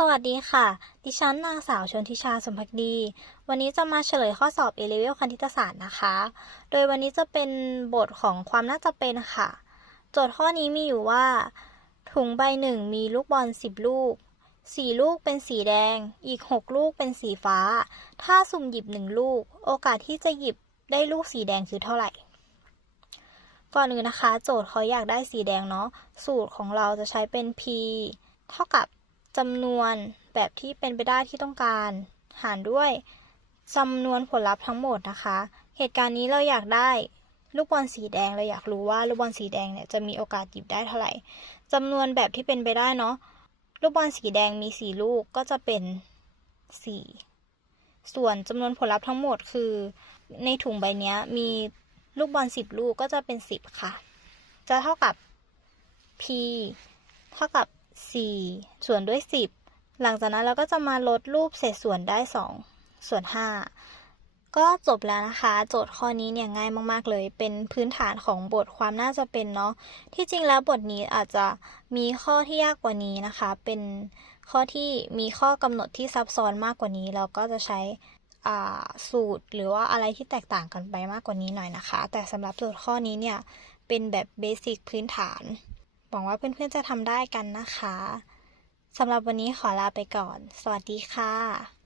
สวัสดีค่ะ ดิฉันนางสาวชนทิชาสมภักดี วันนี้จะมาเฉลยข้อสอบ A Level คณิตศาสตร์นะคะ โดยวันนี้จะเป็นบทของความน่าจะเป็นค่ะ โจทย์ข้อนี้มีอยู่ว่า ถุงใบหนึ่งมีลูกบอล 10 ลูก 4 ลูกเป็นสีแดง อีก 6 ลูกเป็นสีฟ้า ถ้าสุ่มหยิบ 1 ลูก โอกาสที่จะหยิบได้ลูกสีแดงคือเท่าไหร่ ก่อนอื่นนะคะ โจทย์เขาอยากได้สีแดงเนาะ สูตรของเราจะใช้เป็น p เท่ากับ จำนวนแบบที่เป็นไปได้ที่ต้องการ หารด้วยจำนวนผลลัพธ์ทั้งหมดนะคะ เหตุการณ์นี้เราอยากได้ลูกบอลสีแดงเราอยากรู้ว่าลูกบอลสีแดงเนี่ยจะมีโอกาสหยิบได้เท่าไหร่จำนวนแบบที่เป็นไปได้เนาะลูกบอลสีแดงมีสี่ลูกก็จะเป็นสี่ส่วนจำนวนผลลัพธ์ทั้งหมดคือ ในถุงใบนี้มีลูกบอลสิบลูกก็จะเป็นสิบค่ะ จะเท่ากับ p เท่ากับ 4 ส่วนด้วย 10 หลังจากนั้นเราก็จะมาลดรูปเศษส่วนได้ 2 ส่วน 5 ก็จบแล้วนะคะ โจทย์ข้อนี้เนี่ยง่ายมาก ๆ เลย เป็นพื้นฐานของบทความน่าจะเป็นเนาะ ที่จริงแล้วบทนี้อาจจะมีข้อที่ยากกว่านี้นะคะ เป็นข้อที่มีข้อกำหนดที่ซับซ้อนมากกว่านี้ เราก็จะใช้สูตรหรือว่าอะไรที่แตกต่างกันไปมากกว่านี้หน่อยนะคะ แต่สำหรับโจทย์ข้อนี้เนี่ยเป็นแบบเบสิกพื้นฐาน หวังว่าเพื่อนๆจะทำได้กันนะคะสำหรับวันนี้ขอลาไปก่อน สวัสดีค่ะ